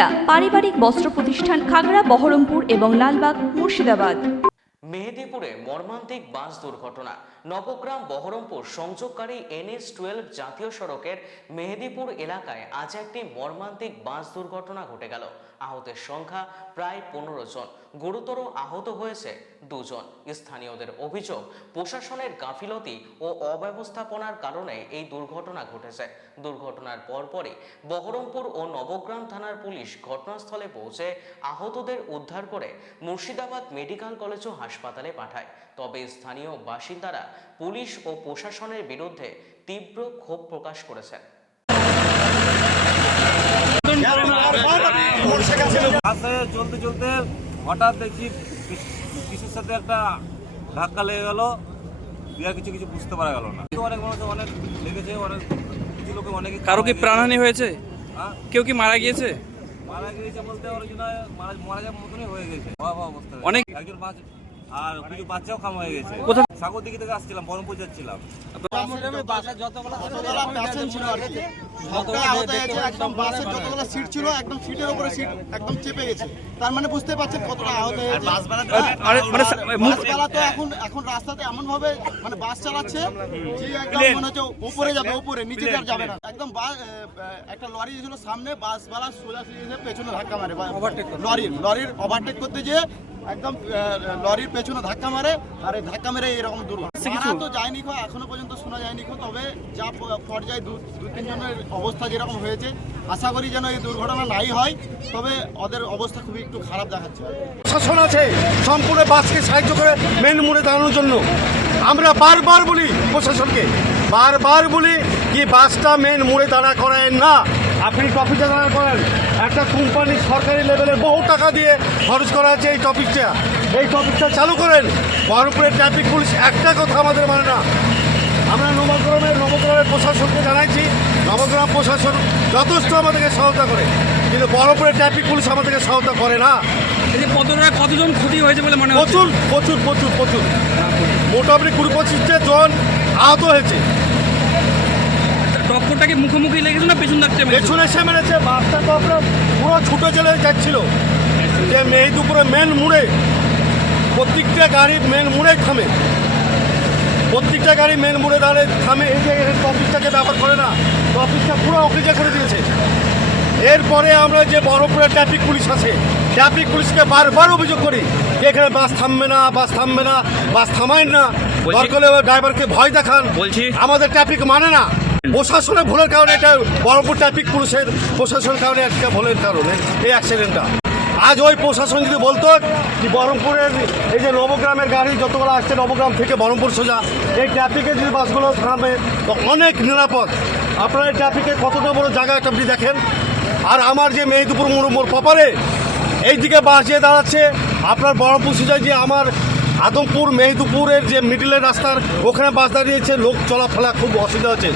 সুনিতা পারিবারিক বস্ত্র প্রতিষ্ঠান খাগড়া বহরমপুর এবং লালবাগ মুর্শিদাবাদ। মেহেদিপুরে মর্মান্তিক বাস দুর্ঘটনা। নবগ্রাম বহরমপুর সংযোগকারী এনএস টুয়েলভ জাতীয় সড়কের মেহেদিপুর এলাকায় আজ একটি মর্মান্তিক বাস দুর্ঘটনা ঘটে গেল। আহতের সংখ্যা প্রায় পনেরো জন। গুরুতর আহত হয়েছে দুজন। স্থানীয়দের অভিযোগ, প্রশাসনের গাফিলতি ও অব্যবস্থাপনার কারণে এই দুর্ঘটনা ঘটেছে। দুর্ঘটনার পরপরই বহরমপুর ও নবগ্রাম থানার পুলিশ ঘটনাস্থলে পৌঁছে আহতদের উদ্ধার করে মুর্শিদাবাদ মেডিকেল কলেজ ও হাসপাতালে পাঠায়। তবে স্থানীয় বাসিন্দারা পুলিশ ও প্রশাসনের বিরুদ্ধে তীব্র ক্ষোভ প্রকাশ করেছেন চলতে চলতে হঠাৎ দেখছি কিস- কিসের সাথে একটা ধাক্কা লেগে গেল। দিয়ে আর কিছু কিছু বুঝতে পারা গেল না। অনেক মানুষ অনেক লেগেছে অনেক কিছু লোকে অনেকে কারও কি প্রাণহানি হয়েছে? হ্যাঁ? কেউ কি মারা গিয়েছে? মারা গিয়েছে বলতে অরিজিনাল মারা মারা যাওয়ার মতনই হয়ে গেছে। অবস্থা। অনেক- একজন আর কিছু বাচ্চাও খাম হয়ে গেছে। সাগর দিকে থেকে আসছিলাম বহরমপুর যাচ্ছিলাম। যতগুলো প্যাসেঞ্জার ছিল আর কি সবটাই আহত হয়েছে একদম বাসের যতগুলো সিট ছিল একদম সিটের উপরে সিট একদম চেপে গেছে। তার মানে বুঝতে পারছেন কতটা আহত হয়েছে। মানে এখন এখন রাস্তাতে এমন ভাবে মানে বাস চালাচ্ছে যে একদম মনে হচ্ছে উপরে যাবে উপরে নিচে আর যাবে না। একদম বাস একটা লরি ছিল সামনে বাসবালা সোজা এসে পেছনে ধাক্কা মারে লরির লরির ওভারটেক করতে যেয়ে একদম লরির পেছনে ধাক্কা মারে আর এই ধাক্কা মেরে এরকম দুর্ঘটনা। তো যায়নি খো এখনও পর্যন্ত শোনা যায়নি খো তবে যা পর্যায়ে দু দু তিনজনের অবস্থা যেরকম হয়েছে আশা করি যেন এই দুর্ঘটনা নাই হয় তবে ওদের অবস্থা খুবই একটু খারাপ দেখাচ্ছে। প্রশাসন আছে সম্পূর্ণ বাসকে সাহায্য করে মেন মোড়ে দাঁড়ানোর জন্য। আমরা বারবার বলি প্রশাসনকে বারবার বলি কি বাসটা মেন মোড়ে দাঁড়া করায় না আপনি টপিকটা দাঁড়া করেন। একটা কোম্পানি সরকারি লেভেলে বহু টাকা দিয়ে খরচ করা আছে এই টপিকটা এই টপিকটা চালু করেন। বহরমপুরের ট্রাফিক পুলিশ একটা কথা আমাদের মানে না। আমরা নবগ্রামের নবগ্রামের প্রশাসনকে জানাইছি। নবগ্রাম প্রশাসন যথেষ্ট আমাদেরকে সহায়তা করে। কিন্তু বহরমপুরের ট্রাফিক পুলিশ আমাদেরকে সহায়তা করে না। কতটা কতজন ক্ষতি হয়েছে বলে মনে প্রচুর প্রচুর প্রচুর প্রচুর। মোটামুটি কুড়ি পঁচিশটা জন আহত হয়েছে। টক্করটাকে মুখোমুখি লেগেছে না পেছন থাকতে পেছনে এসে মেরেছে বাসটা তো আপনার পুরো ছুটে চলে যাচ্ছিল। যে দুপুরে মেন মুড়ে প্রত্যেকটা গাড়ি মেন মুড়ে থামে। প্রত্যেকটা গাড়ি মেন মুড়ে দাঁড়িয়ে থামে। এই যে টপিকটাকে ব্যবহার করে না টপিকটা পুরো অকেজা করে দিয়েছে। এরপরে আমরা যে বহরমপুরের ট্রাফিক পুলিশ আছে ট্রাফিক পুলিশকে বারবার অভিযোগ করি যে এখানে বাস থামবে না বাস থামবে না বাস থামায় না। দরকার ড্রাইভারকে ভয় দেখান। বলছি আমাদের ট্রাফিক মানে না। প্রশাসনের ভুলের কারণে এটা বহরমপুর ট্রাফিক পুলিশের প্রশাসনের কারণে একটা ভুলের কারণে এই অ্যাক্সিডেন্টটা আজ ওই প্রশাসন যদি বলতো যে বহরমপুরের এই যে নবগ্রামের গাড়ি যতগুলো আসছে নবগ্রাম থেকে বহরমপুর সোজা, এই ট্রাফিকে যদি বাসগুলো থামে, তো অনেক নিরাপদ। আপনারা এই ট্রাফিকে কতটা বড় জায়গা আপনি দেখেন। আর আমার যে মেহেদুপুর মোড় পপারে এইদিকে বাস যেয়ে দাঁড়াচ্ছে, আপনার বহরমপুর সোজায় যে আমার আদমপুর, মেহেদুপুরের যে মিডিলের রাস্তার ওখানে বাস দাঁড়িয়েছে, লোক চলাফেরা খুব অসুবিধা হচ্ছে।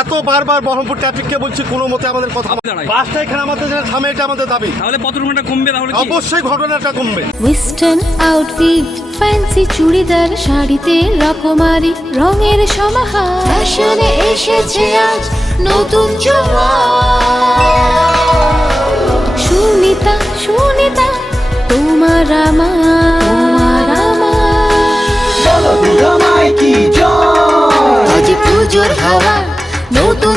এত বারবার বহরমপুর ট্রাফিককে বলছি কোনো মতে আমাদের কথা। বাসটা এখানে আমাদের যেন থামে এটা আমাদের দাবি। তাহলে কত ঘণ্টা কমবে তাহলে অবশ্যই ঘটনাটা কমবে। ওয়েস্টার্ন আউটফিট ফ্যান্সি চুড়িদার শাড়িতে রকমারি রঙের সমাহার। ফ্যাশনে এসেছে আজ নতুন সুনিতা